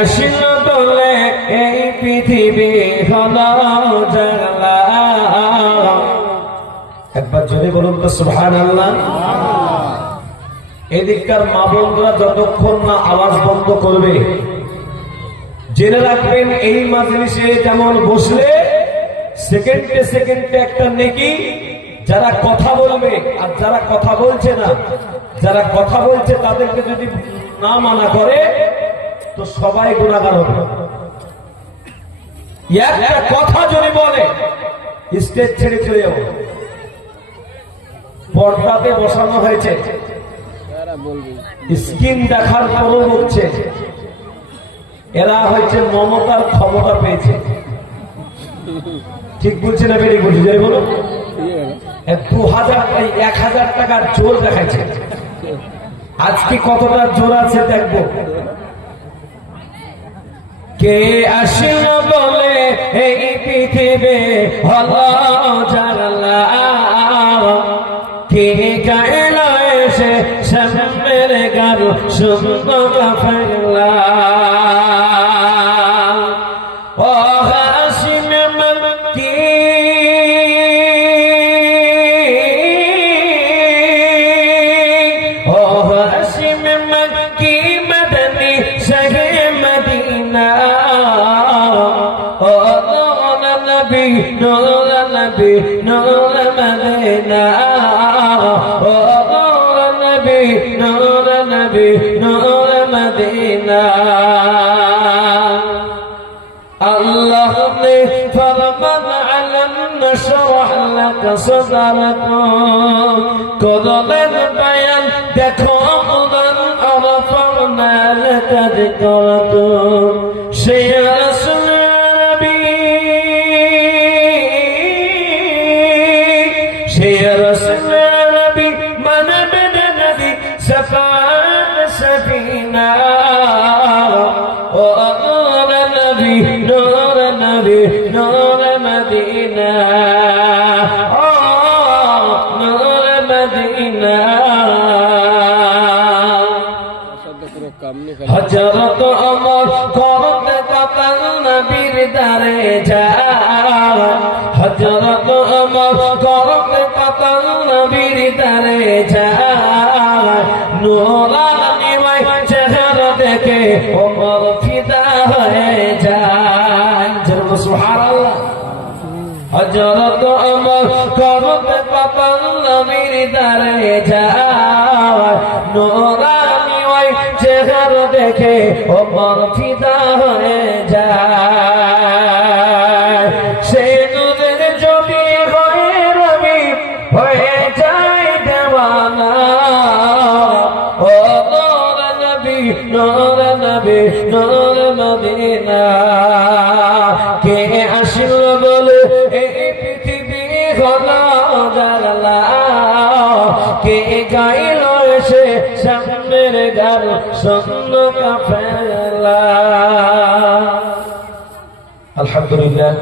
আসিল বলে এই পৃথিবী হলো জালা। একবার জোরে বলুন তো সুবহানাল্লাহ। এদিককার মা বোনরা যতক্ষণ না আওয়াজ বন্ধ করবে, জেনে রাখবেন এই মাজলিসে যেমন বসলে সেকেন্ডে সেকেন্ডে একটা নেকি, যারা কথা বলবে আর যারা কথা বলছে না, যারা কথা বলছে তাদেরকে যদি না মানা করে তো সবাই গুনাহগার হবে। একটা কথা যদি বলে স্টেজ ছেড়ে চলে যাবো। পর্দাতে বসানো হয়েছে, স্ক্রিন দেখার পরও বলছে এরা হচ্ছে মমতার ক্ষমতা পেয়েছে। ঠিক বলছে না বেরিয়ে বলছি? যাই বলো, 1000 টাকার জোর দেখাইছে। আজকে কতটা জোর আছে দেখবো। কে আসিল বলে এই পৃথিবী হলো জালা, কে গাইল এসে সামনের গান শুনবো গাফেলা। ও হাসিম মক্কি ও হাসিম মক্কি মদনী শাহে মদিনা। ও নূর নবী নূর নবী নূর মদিনা। ও নূর নবী নূর নবী নূর মদিনা। আল্লাহ ने फरमाया अलम नशरह लक सदरक। করলেন বয়ান দেখো মুদান আরফনা লক যিকরক। সে রাসূল নবী সে রাসূল নবী মানবে নবী শাফাত সফিনা। ও নূর নবী নূর নবী নূর মদিনা। ও নূর মদিনা। হযরত ওমর করতে কাতাল নবীর দারে যায়। হযরত ওমর করতে কাতাল নবীর দারে যায়। নূরানি চেহারা দেখে ওমর ফিদা হয়ে যায়। সুবহানাল্লাহ। হযরত ওমর করতে কাতাল নবীর দারে যায়। নূরানি চেহারা দেখে ওমর ফিদা হয়ে যায়। সেই নূরের যদি হয়ে রবি হয়ে যায় দেওয়ানা। ও নূর নবী নূর নবী নূর মদিনা। কে আসিল বলে এই পৃথিবী হলো জালা, কে গাইল এসে সামনের গান শুনবো কাফেলা। আলহামদুলিল্লাহ।